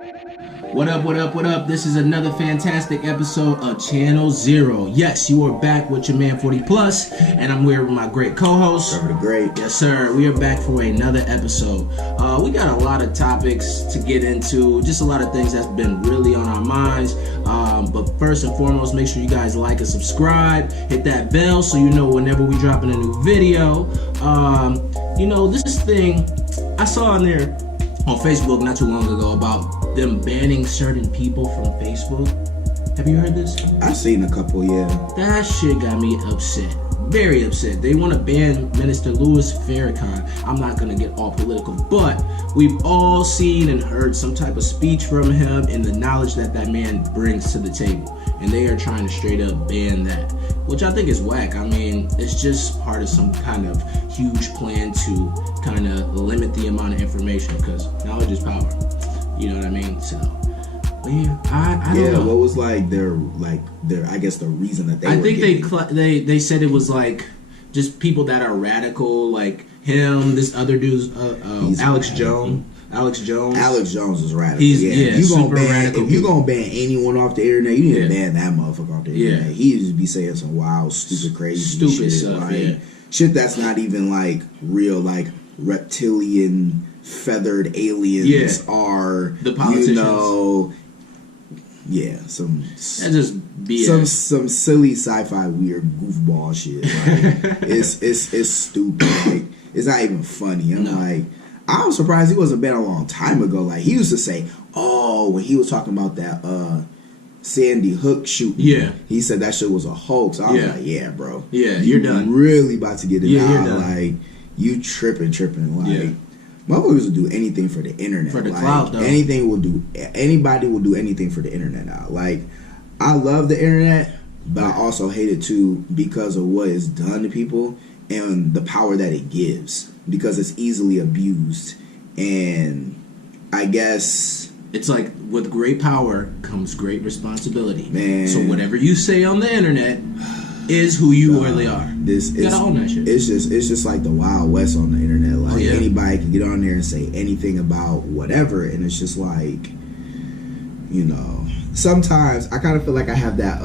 What up, what up, what up? This is another fantastic episode of Channel Zero. Yes, you are back with your man 40 Plus, and I'm here with my great co-host, Trevor the Great. Yes, sir. We are back for another episode. We got a lot of topics to get into, just a lot of things that's been really on our minds. But first and foremost, make sure you guys like and subscribe. Hit that bell so you know whenever we drop in a new video. This thing I saw on there on Facebook not too long ago about them banning certain people from Facebook. Have you heard this? I've seen a couple, yeah. That shit got me upset. Very upset. They want to ban Minister Louis Farrakhan. I'm not going to get all political, but we've all seen and heard some type of speech from him and the knowledge that that man brings to the table. And they are trying to straight up ban that, which I think is whack. I mean, it's just part of some kind of huge plan to kind of limit the amount of information, because knowledge is power. You know what I mean? So, yeah, I don't know. What was their I guess the reason that they I were think getting... they said it was like just people that are radical, like him, this other dude's Alex Jones. Alex Jones is radical. If Radical. If you're gonna ban anyone off the internet, you need to ban that motherfucker off the internet. He used to be saying some wild, stupid, crazy shit. Stuff, shit that's not even like real, like reptilian, feathered aliens are the politicians. Some just BS. Some silly sci-fi weird goofball shit. Like, it's stupid. Like, it's not even funny. I was surprised he wasn't banned a long time ago. Like, he used to say, when he was talking about that Sandy Hook shooting, he said that shit was a hoax. I was like, yeah, bro. Yeah, you're done. Really about to get it out. You're done. Like, you tripping. Like, motherfuckers will do anything for the internet. For the like, clout, though. Anybody will do anything for the internet now. Like, I love the internet, but I also hate it too because of what it's done to people and the power that it gives, because it's easily abused. And I guess it's like, with great power comes great responsibility. Man. So whatever you say on the internet is who you really are. You gotta own that shit. It's just like the Wild West on the internet. Like, anybody can get on there and say anything about whatever, and it's just like, sometimes I kind of feel like I have that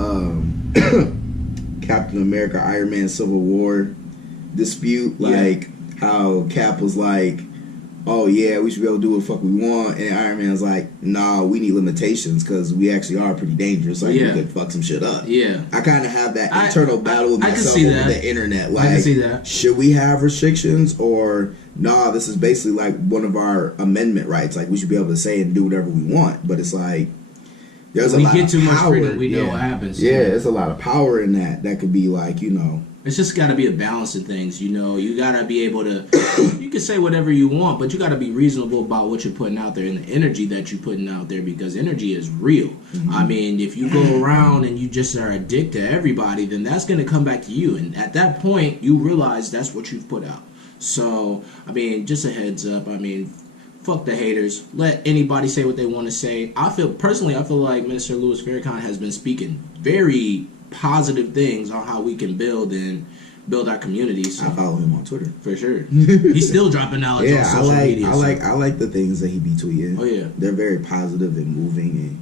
Captain America, Iron Man, Civil War dispute. Like, how Cap was like, oh yeah, we should be able to do what the fuck we want, and Iron Man's like, nah, we need limitations because we actually are pretty dangerous. Like, we could fuck some shit up. I kind of have that internal battle with myself over the internet. Like, I can see that. Should we have restrictions, or nah, this is basically like one of our amendment rights. Like, we should be able to say and do whatever we want. But it's like, there's a lot of power. We get too much freedom, we know what happens. Yeah, there's a lot of power in that. That could be like, It's just got to be a balance in things, You got to be able to... You can say whatever you want, but you got to be reasonable about what you're putting out there and the energy that you're putting out there, because energy is real. Mm-hmm. I mean, if you go around and you just are addicted to everybody, then that's going to come back to you. And at that point, you realize that's what you've put out. So, I mean, just a heads up. I mean, fuck the haters. Let anybody say what they want to say. I feel like Minister Louis Farrakhan has been speaking very positive things on how we can build our communities. So. I follow him on Twitter for sure. He's still dropping knowledge on social media. I like the things that he be tweeting. Oh yeah, they're very positive and moving, and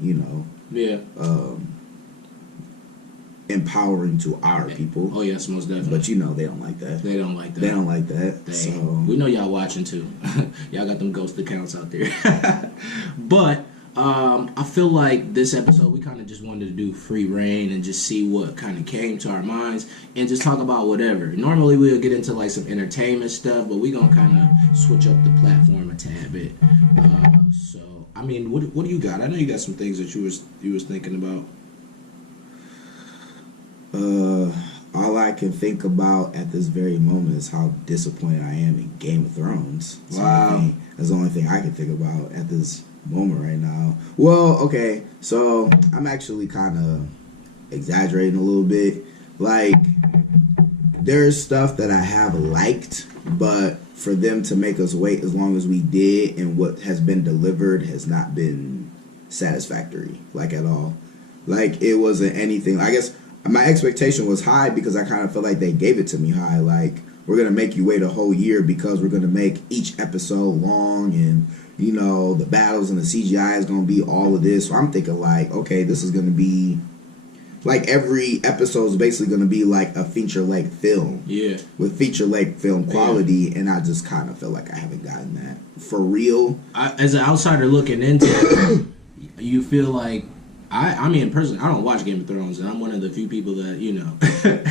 empowering to our people. Oh yes, most definitely. But they don't like that. They don't like that. So we know y'all watching too. Y'all got them ghost accounts out there. But I feel like this episode we kind of just wanted to do free reign and just see what kind of came to our minds and just talk about whatever. Normally we'll get into like some entertainment stuff, but we're gonna kind of switch up the platform a tad bit. So I mean, what do you got? I know you got some things that you was thinking about. All I can think about at this very moment is how disappointed I am in Game of Thrones. Wow. That's the only thing I can think about at this moment right now. Well, okay, so I'm actually kind of exaggerating a little bit. Like, there's stuff that I have liked, but for them to make us wait as long as we did and what has been delivered has not been satisfactory, like, at all. Like, it wasn't anything. I guess my expectation was high because I kind of feel like they gave it to me high. Like, we're going to make you wait a whole year because we're going to make each episode long and, you know, the battles and the CGI is gonna be all of this. So I'm thinking like, okay, this is gonna be like every episode is basically gonna be like a feature length film. Yeah. With feature length film quality, and I just kind of feel like I haven't gotten that for real. As an outsider looking into it, you feel like I mean, personally, I don't watch Game of Thrones, and I'm one of the few people that, you know,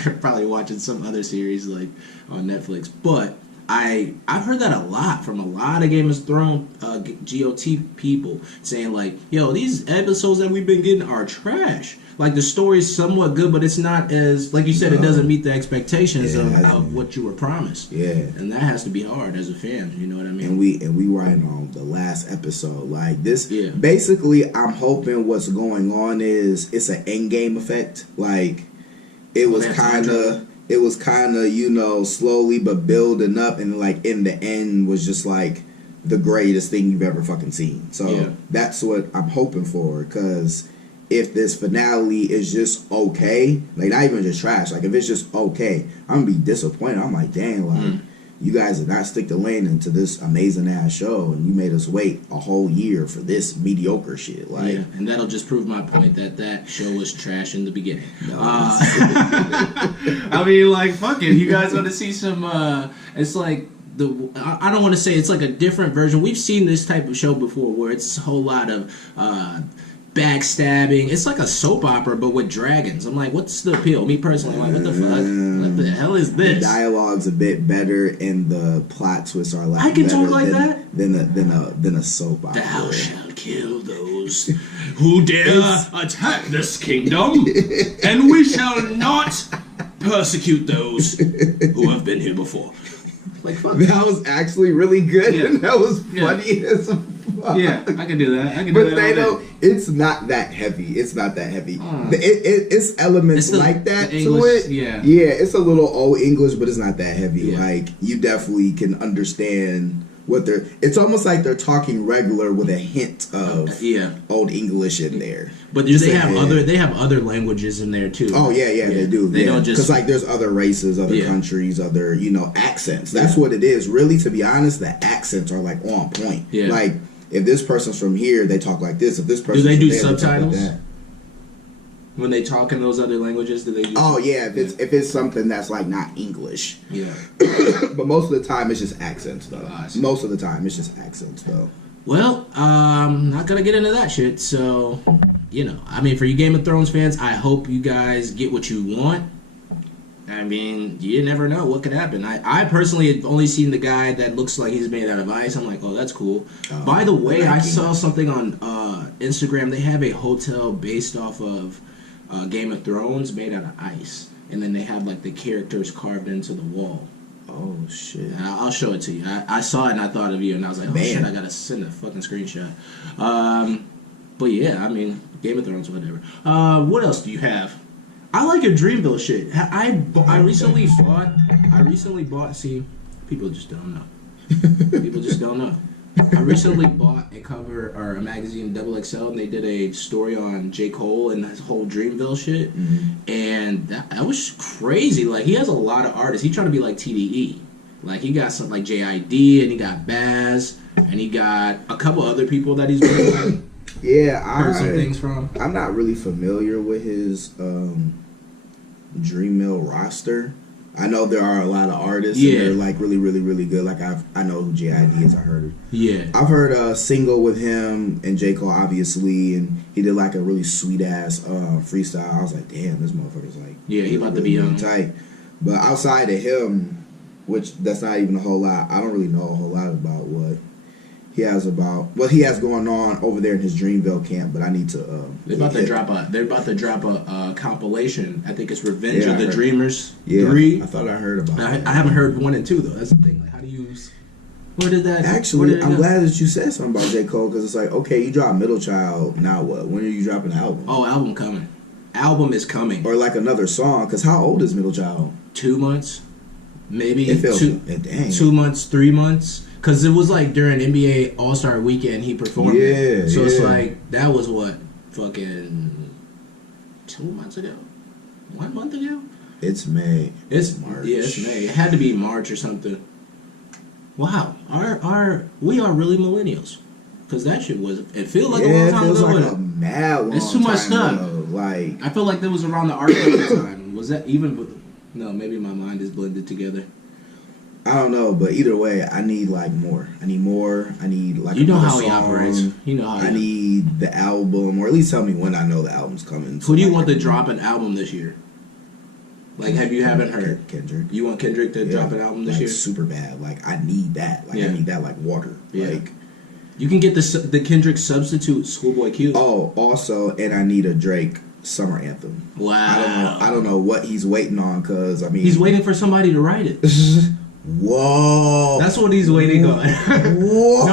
are probably watching some other series like on Netflix. But I've heard that a lot from a lot of Game of Thrones GOT people saying like, yo, these episodes that we've been getting are trash. Like the story's somewhat good, but it's not as, like you said, it doesn't meet the expectations of what you were promised. Yeah, and that has to be hard as a fan. You know what I mean? And we writing on the last episode like this. Yeah. Basically, I'm hoping what's going on is it's an end game effect. Like it was kind of. It was kind of, you know, slowly but building up, and like in the end was just like the greatest thing you've ever fucking seen. So that's what I'm hoping for, because if this finale is just okay, like not even just trash, like if it's just okay, I'm gonna be disappointed. I'm like, dang, like you guys did not stick the landing into this amazing ass show, and you made us wait a whole year for this mediocre shit. Like, and that'll just prove my point that show was trash in the beginning. No, I mean, like, fuck it. You guys want to see some? It's like I don't want to say it's like a different version. We've seen this type of show before, where it's a whole lot of backstabbing. It's like a soap opera, but with dragons. I'm like, what's the appeal? Me personally, I'm like, what the fuck? What the hell is this? The dialogue's a bit better, and the plot twists are like I can talk like that than a soap opera. Thou shalt kill those who dare attack this kingdom, and we shall not persecute those who have been here before. Like, fuck. That was actually really good, and that was funny as fuck. Yeah, I can do that. But they don't. It's not that heavy. It's not that heavy. It's elements like that to it. Yeah, it's a little old English, but it's not that heavy. Yeah. Like you definitely can understand what they're. It's almost like they're talking regular with a hint of old English in there. But do they have other? They have other languages in there too. Oh yeah, they do. They don't just, because like there's other races, other countries, other accents. That's what it is. Really, to be honest, the accents are like on point. Yeah. Like if this person's from here, they talk like this. If this person, do they do subtitles? Like when they talk in those other languages, do they? If it's something that's like not English. Yeah. But most of the time, it's just accents though. Most of the time, it's just accents though. Well, not gonna get into that shit. So, I mean, for you Game of Thrones fans, I hope you guys get what you want. I mean, you never know what could happen. I personally have only seen the guy that looks like he's made out of ice. I'm like, oh, that's cool. By the way, I saw something on Instagram. They have a hotel based off of Game of Thrones made out of ice. And then they have, like, the characters carved into the wall. Oh, shit. And I'll show it to you. I saw it and I thought of you, and I was like, oh, shit, I gotta send a fucking screenshot. But, yeah, I mean, Game of Thrones, whatever. What else do you have? I like your Dreamville shit. I recently bought. See, people just don't know. People just don't know. I recently bought a cover or a magazine, Double XL, and they did a story on J. Cole and this whole Dreamville shit, and that was crazy. Like, he has a lot of artists. He's trying to be like TDE. Like, he got something like JID, and he got Baz, and he got a couple other people that he's working with. Yeah, heard some things from. I'm not really familiar with his Dreamville roster. I know there are a lot of artists and they're like really, really, really good. Like I know who JID is. I heard it. Yeah, I've heard a single with him and J. Cole, obviously, and he did like a really sweet ass freestyle. I was like, damn, this motherfucker's like he about to be really tight. But outside of him, which that's not even a whole lot. I don't really know a whole lot about what he has going on over there in his Dreamville camp, but I need to. They're about to drop a compilation. I think it's Revenge of the Dreamers 3. I thought I heard about that. I haven't heard 1 and 2 though. That's the thing. Like, how do you? Where did that? Actually, I'm glad that you said something about J. Cole, because it's like, okay, you dropped Middle Child. Now what? When are you dropping the album? Oh, album coming. Album is coming. Or like another song, because how old is Middle Child? 2 months, maybe. It feels 2 months, 3 months. Because it was like during NBA All-Star Weekend he performed it. So it's like, that was what? Fucking 2 months ago? 1 month ago? It's May. It's March. Yeah, it's May. It had to be March or something. Wow. We are really millennials. Because that shit was, it feels like Yeah, a long it time feels ago. like but a mad long It's too much time stuff. ago. Like, I feel like that was around the arcade time. Was that even? No, maybe my mind is blended together. I don't know, but either way, I need like more. I need more. I need like You know another how he song. operates. You know how I he need the album, or at least tell me when I know the album's coming. Who do you like, want to drop an album this year? Like, have you haven't heard? Kendrick? You want Kendrick to drop an album this like, year? super bad. Like, I need that. Like, Yeah. I need that like water. Yeah. Like, You can get the Kendrick substitute, Schoolboy Q. oh, also, and I need a Drake summer anthem. Wow. I don't know what he's waiting on, cause I mean, He's waiting for somebody to write it. Whoa. That's what he's waiting on. Whoa.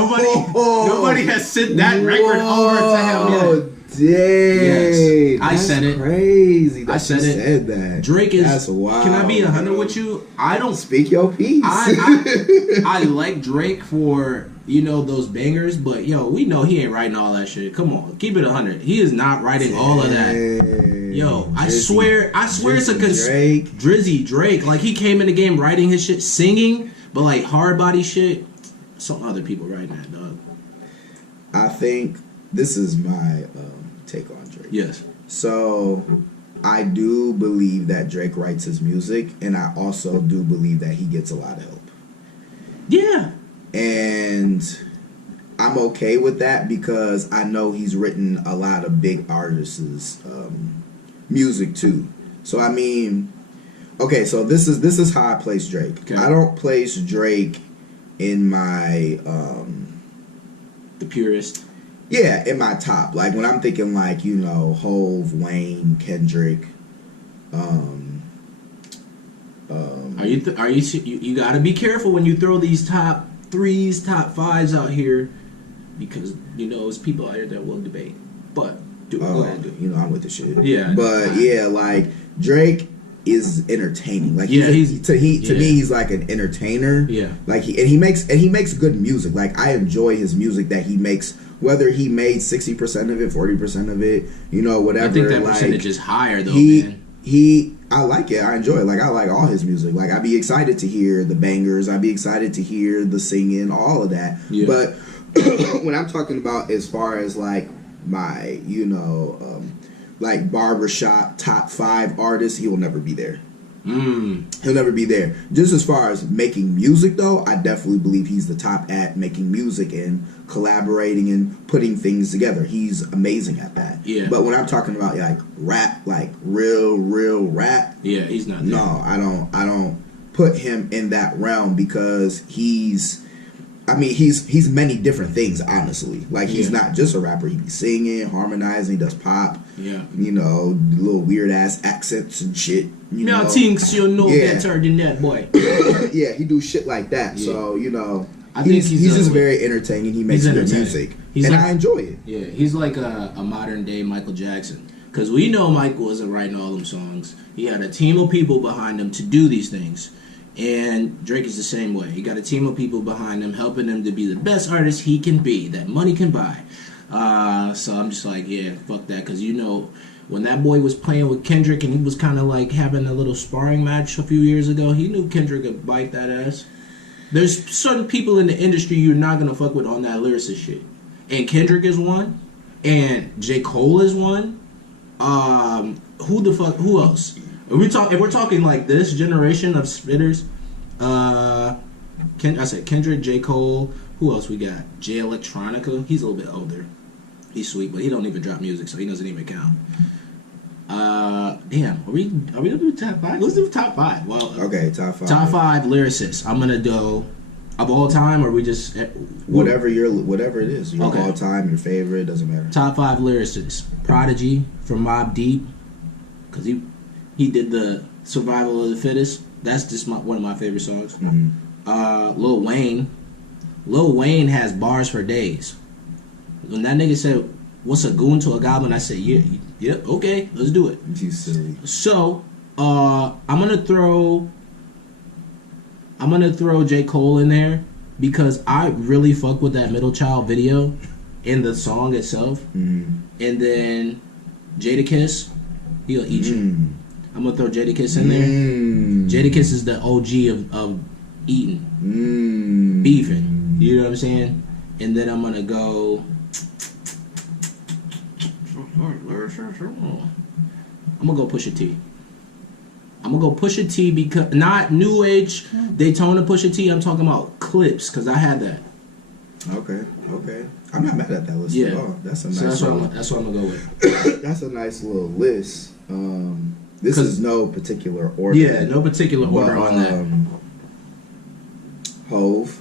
Nobody has sent that record over to him yet. Dang. Yes. I That's said it. Crazy. That I said you it. said that. Drake is. That's wild. Can I be 100 bro. with you? I don't. Speak your piece. I like Drake for those bangers, but we know he ain't writing all that shit. Come on, keep it 100. He is not writing all of that. Yo, I swear it's a Drake. Drizzy Drake. Like, he came in the game writing his shit, singing, but like hard body shit, some other people writing that, dog. I think this is my take on Drake. Yes. So, I do believe that Drake writes his music, and I also do believe that he gets a lot of help. Yeah. And I'm okay with that because I know he's written a lot of big artists' music too. So I mean, okay, so this is how I place Drake. Okay. I don't place Drake in my The purist. yeah, in my top. Like when I'm thinking like, Hove, Wayne, Kendrick, You got to be careful when you throw these top 3s, top 5s out here, because it's people out here that will debate. But go ahead, do it. I'm with the shit. Yeah. But yeah, like Drake is entertaining. Like Yeah, to me he's like an entertainer. Yeah. Like he makes good music. Like I enjoy his music that he makes, whether he made 60% of it, 40% of it, whatever. I think that like, percentage is higher though, man. I like it. I enjoy it. Like I like all his music. Like I'd be excited to hear the bangers. I'd be excited to hear the singing, all of that. Yeah. But when I'm talking about as far as like my, like barbershop top 5 artists, he will never be there. He'll never be there. Just as far as making music, though, I definitely believe he's the top at making music and collaborating and putting things together. He's amazing at that. Yeah. But when I'm talking about like rap, like real rap, Yeah, he's not there. no, I don't put him in that realm because he's many different things, honestly. Like he's not just a rapper. He be singing, harmonizing, does pop. Yeah. Little weird ass accents and shit. Now things you know Yeah. better than that, boy. Yeah, he do shit like that. Yeah. So I think he's just very entertaining. He makes good entertaining. music, He's and like- I enjoy it. Yeah, he's like a modern day Michael Jackson. Because we know Michael wasn't writing all them songs. He had a team of people behind him to do these things. And Drake is the same way. He got a team of people behind him, helping him to be the best artist he can be, that money can buy. So I'm just like, yeah, fuck that. Because when that boy was playing with Kendrick and he was kind of like having a little sparring match a few years ago, he knew Kendrick could bite that ass. There's certain people in the industry you're not going to fuck with on that lyricist shit. And Kendrick is one. And J. Cole is one. Who else? If we're talking like this generation of spitters, I said Kendrick, J. Cole. Who else we got? Jay Electronica. He's a little bit older. He's sweet, but he don't even drop music, so he doesn't even count. Damn, are we gonna do top 5? Let's do top 5. Well, Okay, top 5. top 5 lyricists. I'm gonna do of all time, or we just Whatever it is, your Okay. all time, your favorite, doesn't matter. top 5 lyricists. Prodigy from Mobb Deep, because he did the Survival of the Fittest. That's just one of my favorite songs. Mm-hmm. Lil Wayne. Lil Wayne has bars for days. When that nigga said, "What's a goon to a goblin?" I said, "Yeah, okay, let's do it." You silly. So, I'm gonna throw J. Cole in there because I really fuck with that Middle Child video and the song itself. Mm. And then Jadakiss, he'll eat you. Mm. I'm gonna throw Jadakiss in there. Jadakiss is the OG of eating, beefing. You know what I'm saying? and then I'm gonna go. I'm gonna go Pusha T. I'm gonna go Pusha T because not New Age Daytona Pusha T. I'm talking about Clips because I had that. Okay. I'm not mad at that list at all. That's a nice. So that's what I'm gonna go with. That's a nice little list. This is no particular order. Yeah, no particular order on that. Hove.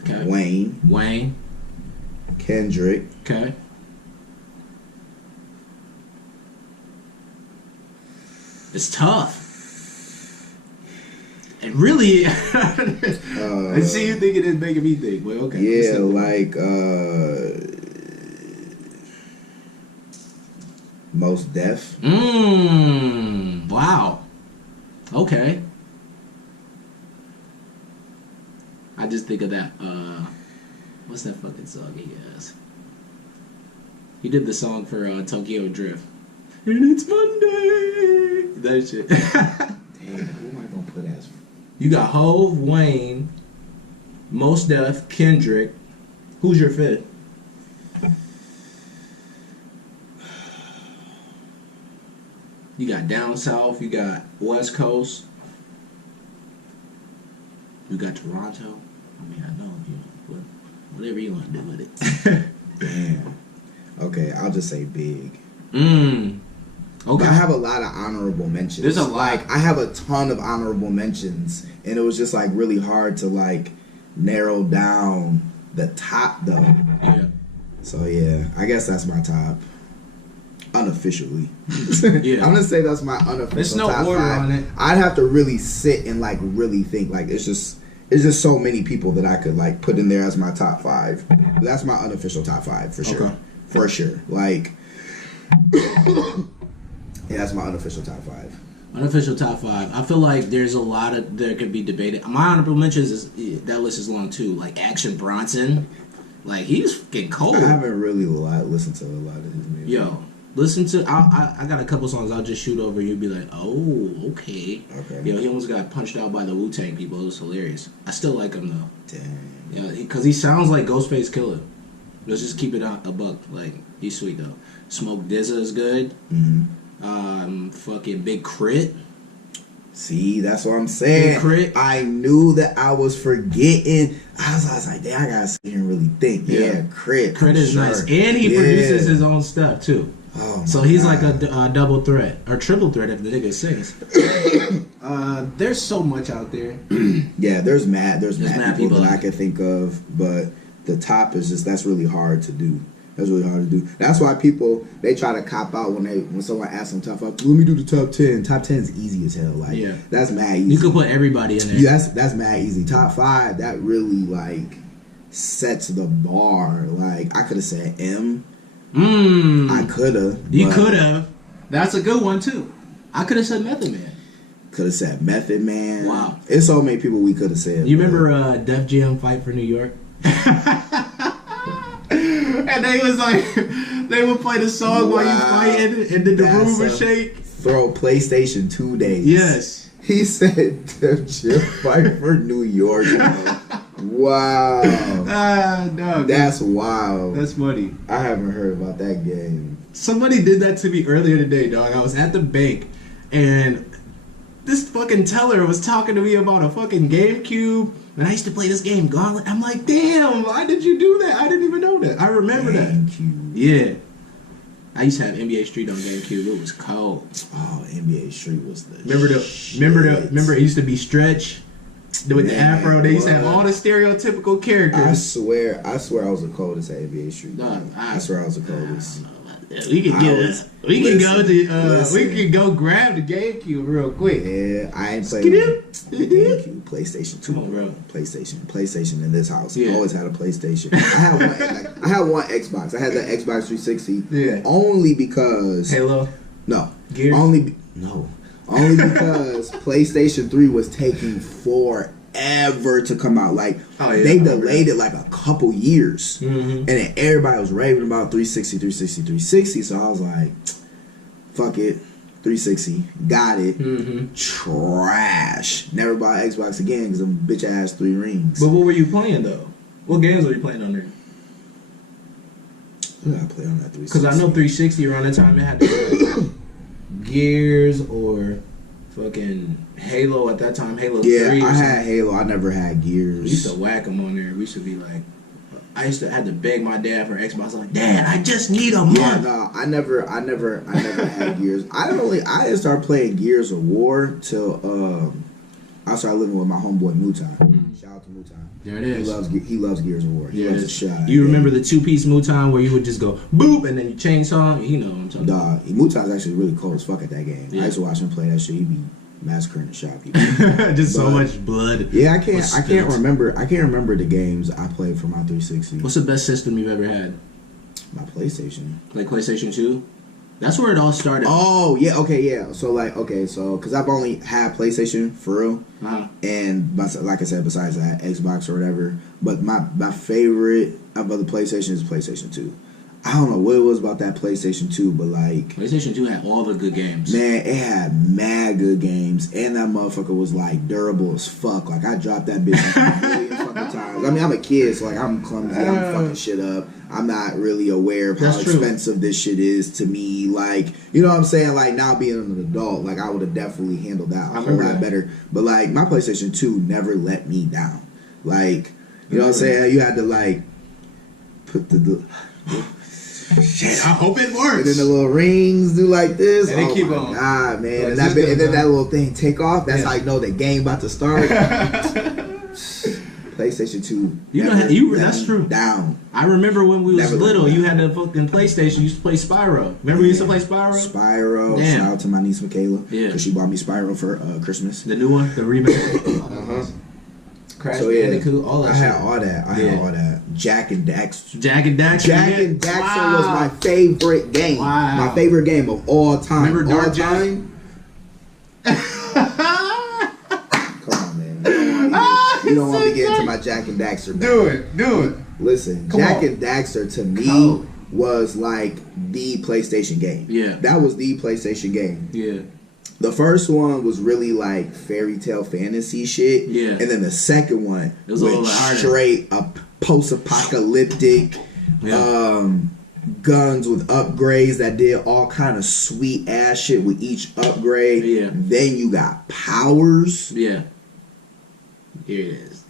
Okay. Wayne. Kendrick. Okay. It's tough. It really. I see you thinking it's making me think. Well, okay. Yeah, like Most Def. Wow. Okay. I just think of that. What's that fucking song he has? He did the song for Tokyo Drift. And it's Monday. That shit. Damn, who am I gonna put as? You got Hove, Wayne, Mos Def, Kendrick. Who's your fifth? You got Down South. You got West Coast. You got Toronto. I mean, I know you. Whatever you want to do with it. Damn. Okay, I'll just say Big. Okay. But I have a lot of honorable mentions. There's a lot. Like, I have a ton of honorable mentions, and it was just like really hard to like narrow down the top though. Yeah. So yeah, I guess that's my top. Unofficially. Yeah. I'm gonna say that's my unofficial There's no top order 5. on it. I'd have to really sit and like really think. Like it's just so many people that I could like put in there as my top 5. But that's my unofficial top 5 for sure. Okay. For sure. Like yeah, that's my unofficial top 5. Unofficial top 5. I feel like there's a lot of there could be debated. My honorable mentions is that list is long too. Like Action Bronson, like he's fucking cold. I haven't really listened to a lot of his music. Yo, listen to. I got a couple songs I'll just shoot over. You'll be like, oh, okay. Okay. Yo, he almost got punched out by the Wu-Tang people. It was hilarious. I still like him though. Damn. Yeah, because he sounds like Ghostface Killer. Let's just keep it a buck. Like he's sweet though. Smoke DZA is good. Fucking Big Crit. See, that's what I'm saying. Big Crit. I knew that I was forgetting. I was like, damn, I gotta sit here and really think. Yeah, Crit. Crit is sure. nice, and he produces his own stuff too. Oh, so he's like a double threat or triple threat if the nigga sings. There's so much out there. Yeah, there's mad people that like I can think of, but the top is just that's really hard to do. That's really hard to do. That's why people they try to cop out when someone asks them top 5. Let me do the top 10. Top 10 is easy as hell. Like that's mad easy. You could put everybody in there. Yeah, that's mad easy. Top 5 that really like sets the bar. Like I could have said M. I could have. You could have. That's a good one too. I could have said Method Man. Could have said Method Man. Wow. It's so many people we could have said. You remember Def Jam Fight for New York? And they was like, they would play the song while you fighting, and then the room would shake. Throw PlayStation 2 days. Yes. He said Def Jam Fight for New York. Wow. No. That's wild. That's funny. I haven't heard about that game. Somebody did that to me earlier today, dog. I was at the bank, and this fucking teller was talking to me about a fucking GameCube. And I used to play this game, Gauntlet. I'm like, damn, why did you do that? I didn't even know that. I remember GameCube. that. Yeah. I used to have NBA Street on GameCube. It was cold. Oh, NBA Street was the Remember it used to be Stretch with the afro. They used to have all the stereotypical characters. I swear I was the coldest at NBA Street. No, I swear I was the coldest. We can go grab the GameCube real quick. Yeah, I ain't playing GameCube, PlayStation 2. Come on, bro. PlayStation in this house. Yeah. I always had a PlayStation. I had one Xbox. I had the Xbox 360. Yeah. Only because Halo. No. Gears? Only because PlayStation 3 was taking forever to come out. Like they delayed it like a couple years, and then everybody was raving about 360. So I was like, "Fuck it, 360, got it." Trash. Never buy Xbox again because them bitch ass 3 rings. But what were you playing though? What games were you playing on there? What did I play on that 360? Because I know 360 around that time it had to Gears or fucking Halo at that time. Halo 3. Yeah, I or had Halo. I never had Gears. We used to whack them on there. We used to be like, I used to have to beg my dad for Xbox. I was like, Dad, I just need a month. Yeah, no, I never had Gears. I didn't start playing Gears of War till I started living with my homeboy Mutai. Shout out to Mutai. There it is. He loves Gears of War. He loves a shot. You remember the 2-piece Mutai where you would just go boop and then you chainsaw? You know what I'm talking about. Mutai's actually really cold as fuck at that game. Yeah. I used to watch him play that shit. He'd be massacring the shop people. So much blood. Yeah, I can't remember the games I played for my 360. What's the best system you've ever had? My PlayStation. Like PlayStation 2? That's where it all started. Oh, yeah, okay, yeah. So, because I've only had PlayStation, for real. Uh-huh. And, like I said, besides that, Xbox or whatever. But my favorite of the PlayStation is PlayStation 2. I don't know what it was about that PlayStation 2, but, like... PlayStation 2 had all the good games. Man, it had mad good games. And that motherfucker was, like, durable as fuck. Like, I dropped that bitch like a million fucking times. I mean, I'm a kid, so, like, I'm clumsy. I'm fucking shit up. I'm not really aware of how expensive this shit is to me. Like, you know what I'm saying? Like, now being an adult, like, I would have definitely handled that a whole lot better. But, like, my PlayStation 2 never let me down. Like, you know what I'm saying? You had to, like, put the shit, I hope it works. And then the little rings do like this. And they keep on. God, man. And then that little thing take off. That's how you know the game about to start. PlayStation 2. That's true. Down. I remember when we was little, you had the fucking PlayStation. You used to play Spyro. Remember you used to play Spyro? Spyro. Damn. Shout out to my niece Michaela. Yeah. Because she bought me Spyro for Christmas. The new one? The remake? Uh-huh. Crash Bandicoot, all that shit. I had all that. Jak and Daxter. Jak and Daxter. Jak and Daxter was my favorite game. Wow. My favorite game of all time. Remember Dark Jack? Come on, man. You don't want me to get into my Jak and Daxter. Do it. Listen, Jak and Daxter to me was like the PlayStation game. Yeah. That was the PlayStation game. Yeah. The first one was really like fairy tale fantasy shit. Yeah. And then the second one was straight up post-apocalyptic guns with upgrades that did all kind of sweet ass shit with each upgrade. Yeah. Then you got powers. Yeah. Here it is.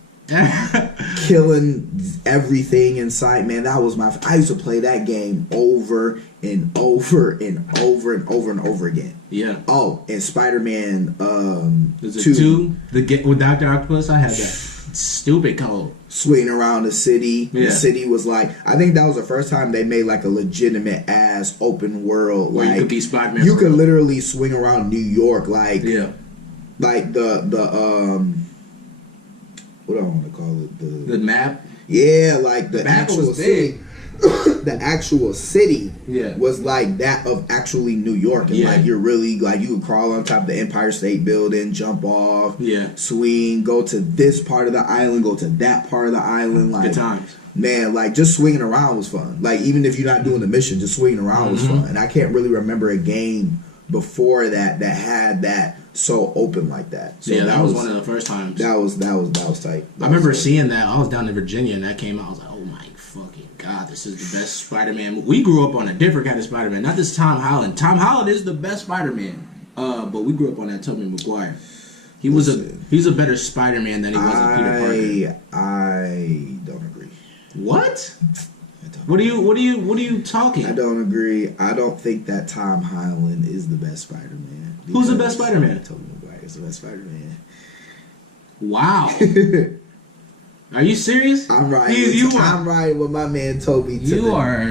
Killing everything in sight, man. That was I used to play that game over and over and over and over and over again. Yeah. Oh, and Spider-Man 2? With Dr. Octopus, I had that stupid code. Swinging around the city. Yeah. The city was like, I think that was the first time they made like a legitimate ass open world. Where like, you could be Spider-Man. You could literally swing around New York like like the what do I want to call it? The map? Yeah, like the map actual was big. city. The actual city Yeah. was like that of actually New York. And like you're really like you could crawl on top of the Empire State Building, jump off, swing, go to this part of the island, go to that part of the island. Like good times. Man, like just swinging around was fun. Like even if you're not doing the mission, just swinging around was fun. And I can't really remember a game before that had that so open like that. So that was one of the first times. That was tight. I remember seeing that. I was down in Virginia and that came out. I was like, oh my fucking God, this is the best Spider-Man movie. We grew up on a different kind of Spider-Man, not this Tom Holland. Tom Holland is the best Spider-Man. But we grew up on that Tobey Maguire. He's a better Spider-Man than he was Peter Parker. I don't agree. What? What are you talking? I don't agree. I don't think that Tom Holland is the best Spider-Man. Who's the best Spider-Man? Tobey Maguire is the best Spider-Man. Wow. Are you serious? I'm riding. I'm riding with my man Toby. You are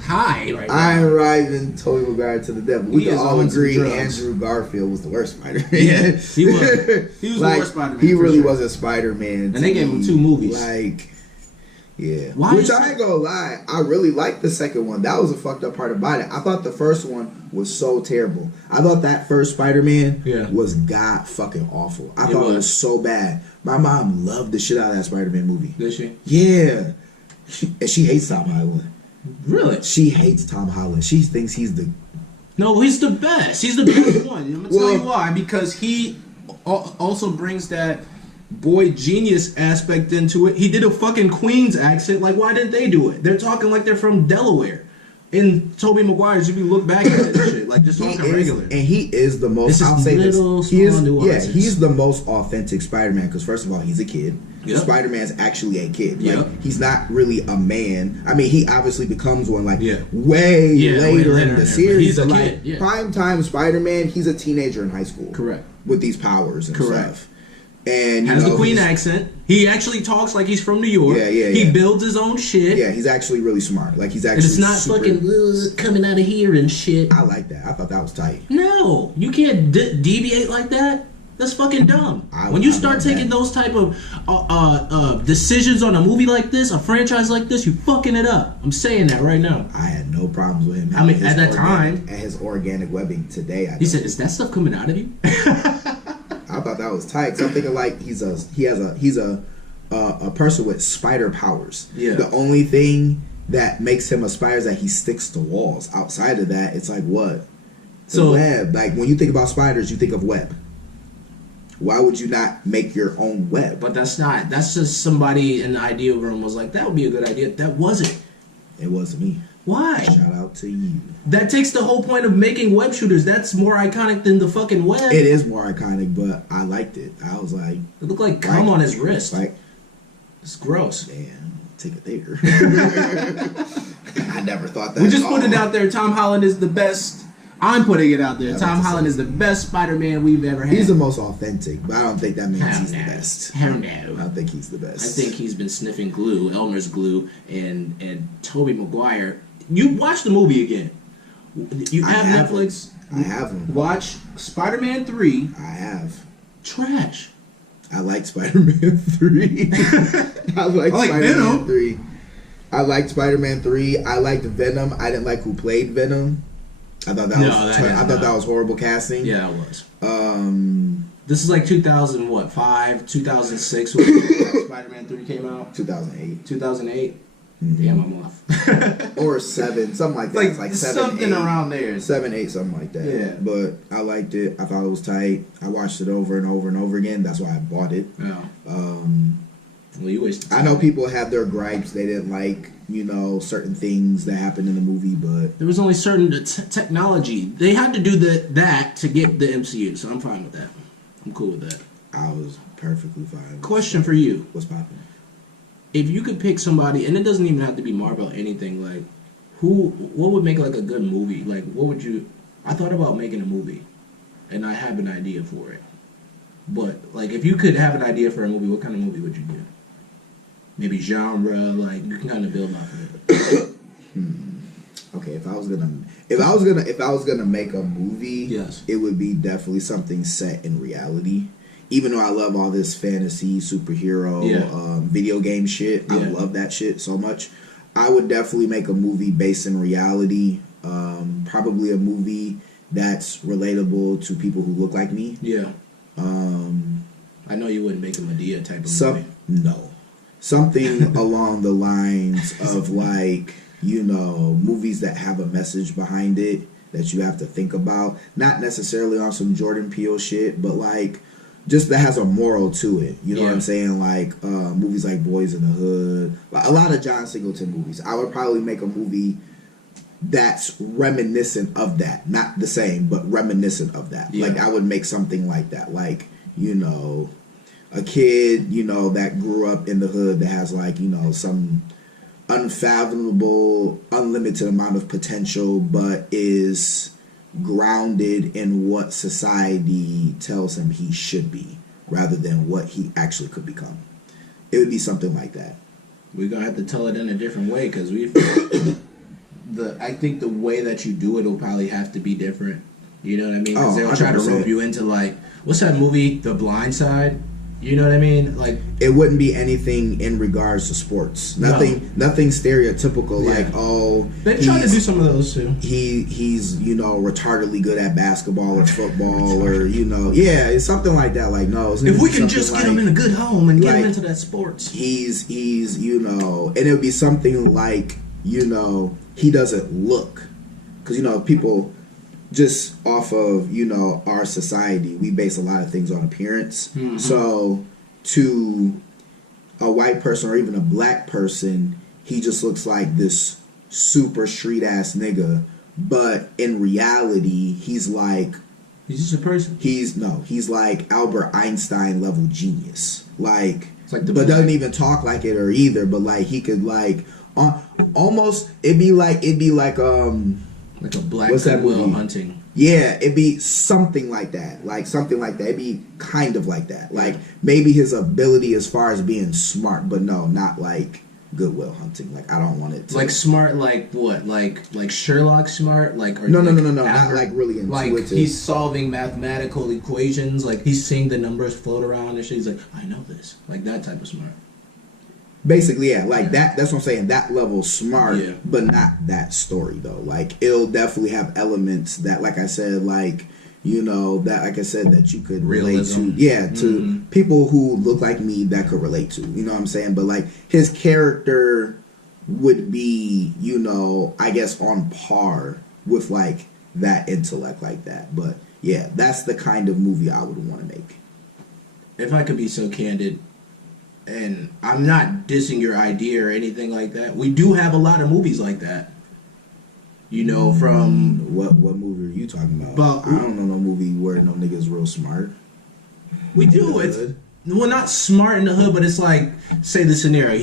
high right now. I'm riding Tobey Maguire to the devil. We can all agree Andrew Garfield was the worst Spider-Man. Yeah, he was. He was like, the worst Spider-Man. He really was a Spider-Man. And they gave him 2 movies. Like, yeah. Why Which I ain't gonna lie, I really liked the second one. That was a fucked up part about it. I thought the first one was so terrible. I thought that first Spider-Man was god fucking awful. I thought it was so bad. My mom loved the shit out of that Spider-Man movie. Did she? Yeah. And she hates Tom Holland. Really? She hates Tom Holland. She thinks he's the... No, he's the best. He's the best one. I'm going to tell you why. Because he also brings that boy genius aspect into it. He did a fucking Queens accent. Like, why didn't they do it? They're talking like they're from Delaware. In Tobey Maguire's, if you look back at this shit, like just talking regular. And he is the most. I'll say this. He's the most authentic Spider-Man because first of all, he's a kid. Yep. Spider-Man's actually a kid. Like, he's not really a man. I mean, he obviously becomes one way later in the series. He's a kid. Prime time Spider-Man, he's a teenager in high school. Correct. With these powers and stuff. And has the Queen accent. He actually talks like he's from New York. He builds his own shit. Yeah, he's actually really smart. Like he's actually. And it's not fucking coming out of here and shit. I like that. I thought that was tight. No, you can't deviate like that. That's fucking dumb. When you start taking those type of decisions on a movie like this, a franchise like this, you fucking it up. I'm saying that right now. I had no problems with him. I mean, at that time, at his organic webbing today, he said, "Is that stuff coming out of you?" I thought that was tight. So I'm thinking like he's a person with spider powers. Yeah. The only thing that makes him a spider is that he sticks to walls. Outside of that, it's like what? The web. Like when you think about spiders, you think of web. Why would you not make your own web? But that's not. That's just somebody in the idea room was like, that would be a good idea. That wasn't. It wasn't me. Why? Shout out to you. That takes the whole point of making web shooters. That's more iconic than the fucking web. It is more iconic, but I liked it. I was like... It looked like cum on his wrist. Like, it's gross. Damn, take it there. I never thought that. We just put it out there. Tom Holland is the best... I'm putting it out there. Tom Holland is the best Spider-Man we've ever had. He's the most authentic, but I don't think that means he's the best. Hell no. I don't think he's the best. I think he's been sniffing glue, Elmer's glue, and Tobey Maguire. You watch the movie again. You have Netflix. I have them. Watch Spider-Man 3. I have. Trash. I like Spider-Man 3. I like Spider-Man 3. I liked Spider-Man 3. I liked Venom. I didn't like who played Venom. I thought that was horrible casting. Yeah, it was. This is like 2005, 2006 when Spider-Man 3 came out. 2008. 2008. Mm-hmm. Damn, I'm off. Or 7, something like that. Like, it's like 7, something 8, around there. 7, 8, something like that. Yeah. But I liked it. I thought it was tight. I watched it over and over and over again. That's why I bought it. Yeah. Well, you wasted time. I know people have their gripes. They didn't like, certain things that happened in the movie, but there was only certain technology. They had to do that to get the MCU, so I'm fine with that. I'm cool with that. I was perfectly fine. Question for you. What's popping? If you could pick somebody, and it doesn't even have to be Marvel or anything, like, what would make, like, a good movie? Like, what would you... I thought about making a movie, and I have an idea for it. But, like, if you could have an idea for a movie, what kind of movie would you do? Maybe genre, like, you can kind of build off of it. Okay, if I was gonna make a movie, yes, it would be definitely something set in reality. Even though I love all this fantasy, superhero, video game shit, I love that shit so much. I would definitely make a movie based in reality. Probably a movie that's relatable to people who look like me. Yeah. I know you wouldn't make a Medea type of movie. No. Something along the lines of like, movies that have a message behind it that you have to think about. Not necessarily on some Jordan Peele shit, but like just that has a moral to it. You know what I'm saying? Like movies like Boys in the Hood. A lot of John Singleton movies. I would probably make a movie that's reminiscent of that. Not the same, but reminiscent of that. Yeah. Like I would make something like that. Like, a kid, that grew up in the hood that has like, some unfathomable, unlimited amount of potential, but is grounded in what society tells him he should be rather than what he actually could become. It would be something like that. We're going to have to tell it in a different way because I think the way that you do it will probably have to be different. You know what I mean? Because they'll try to rope you into like, what's that movie, The Blind Side? You know what I mean? Like it wouldn't be anything in regards to sports. Nothing stereotypical like they're trying to do some of those too. He's retardedly good at basketball or football or it's something like that. Like no, if we can just get him in a good home and get him into that sports. He's and it would be something like he doesn't look because people just off of our society, we base a lot of things on appearance. Mm-hmm. So to a white person or even a black person, he just looks like this super street ass nigga. But in reality, he's like, he's just a person. He's like Albert Einstein level genius. Like, it's like but doesn't even talk like it or either. But like he could like almost it'd be like a black Will Hunting. Yeah, it'd be something like that. Like something like that. It'd be kind of like that. Like maybe his ability as far as being smart, but no, not like Good Will Hunting. Like I don't want it to like smart, like what? Like Sherlock smart? Like or no, like not like really intuitive. Like he's solving mathematical equations. Like he's seeing the numbers float around and shit. He's like, I know this. Like that type of smart. Basically, yeah, like that. That's what I'm saying. That level smart, Yeah. but not that story though. Like it'll definitely have elements that, like I said, like that, like I said, that you could Realism. relate to. Yeah, to people who look like me that could relate to. You know what I'm saying? But like his character would be, I guess on par with like that intellect like that. But yeah, that's the kind of movie I would want to make. If I could be so candid. And I'm not dissing your idea or anything like that. We do have a lot of movies like that. From... What movie are you talking about? I don't know no movie where no nigga's real smart. We do. It's not smart in the hood, but it's like, say the scenario.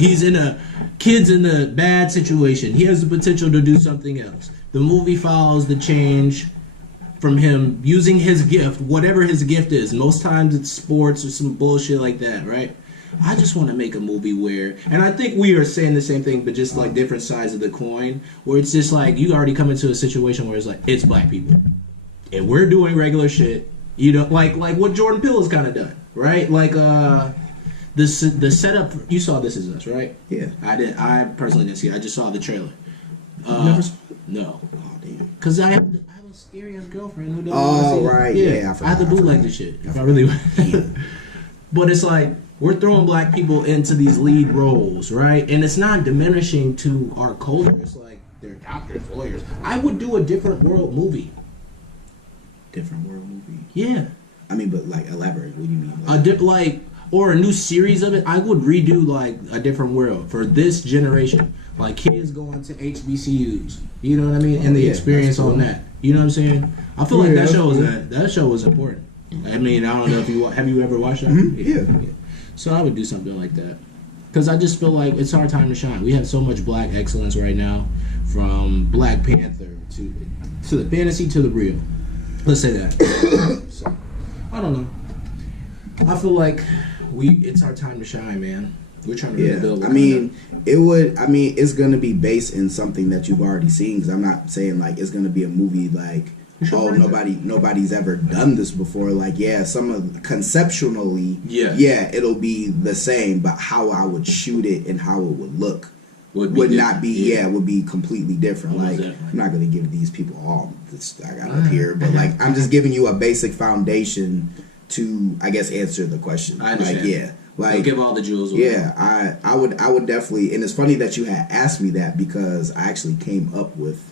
Kid's in a bad situation. He has the potential to do something else. The movie follows the change from him using his gift, whatever his gift is. Most times it's sports or some bullshit like that, right? I just want to make a movie where, and I think we are saying the same thing, but just like different sides of the coin, where it's just like you already come into a situation where it's like it's black people, and we're doing regular shit, like what Jordan Peele has kind of done, right? Like the setup. You saw This Is Us, right? Yeah, I did. I personally didn't see it. I just saw the trailer. Never saw it? No. Oh damn. Because I have a scary ass girlfriend who doesn't want to see it. Right. Yeah, I have to bootleg this shit. If I really. But it's like. We're throwing black people into these lead roles, right? And it's not diminishing to our culture. It's like they're doctors, lawyers. I would do a different world movie. Different world movie? Yeah. I mean, but like elaborate. What do you mean? Or a new series of it. I would redo like a different world for this generation. Like kids going to HBCUs. You know what I mean? And the experience on that. You know what I'm saying? I feel like that show was important. I mean, I don't know if have you ever watched that? Mm-hmm. Yeah. So I would do something like that. Because I just feel like it's our time to shine. We have so much black excellence right now. From Black Panther to the fantasy to the real. Let's say that. So, I don't know. I feel like it's our time to shine, man. We're trying to really build. It's going to be based in something that you've already seen. Because I'm not saying like it's going to be a movie like... nobody's ever done this before. Like, conceptually, it'll be the same, but how I would shoot it and how it would look would be completely different. Like, definitely. I'm not gonna give these people all this I got up here, but like, I'm just giving you a basic foundation to, I guess, answer the question. I understand. Like, give all the jewels away. Yeah, I would definitely, and it's funny that you had asked me that because I actually came up with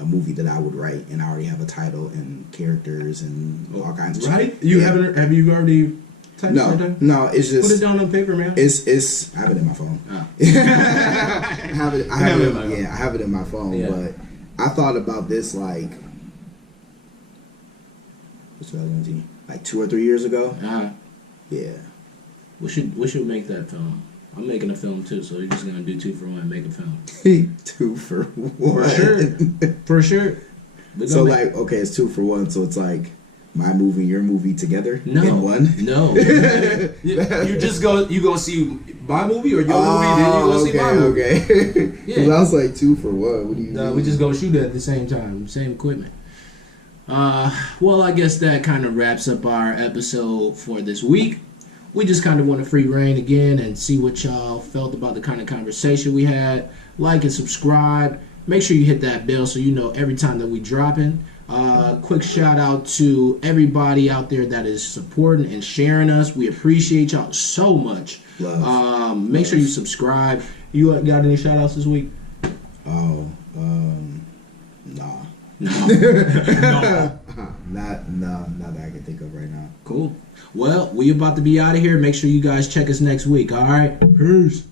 a movie that I would write, and I already have a title and characters and all kinds of shit. You haven't? Have you already typed it down? No, it's just put it down on paper, man. It's I have it in my phone. Oh. I have it in my phone. Yeah. But I thought about this like 2 or 3 years ago. Yeah. We should make that film. I'm making a film too, so you're just gonna do 2 for 1 and make a film. 2 for 1. For sure. So it's 2 for 1. So it's like my movie and your movie together in one. No. You just go. You gonna see my movie or your movie, then you go see my movie. Okay. Yeah. I was like 2 for 1. What do you? No, we just go shoot it at the same time, same equipment. Well, I guess that kind of wraps up our episode for this week. We just kind of want to free reign again and see what y'all felt about the kind of conversation we had. Like and subscribe. Make sure you hit that bell so you know every time that we dropping. Quick shout out to everybody out there that is supporting and sharing us. We appreciate y'all so much. Love. Make sure you subscribe. You got any shout outs this week? Nah. No. Not that I can think of right now. Cool. Well, we about to be out of here. Make sure you guys check us next week. All right. Peace.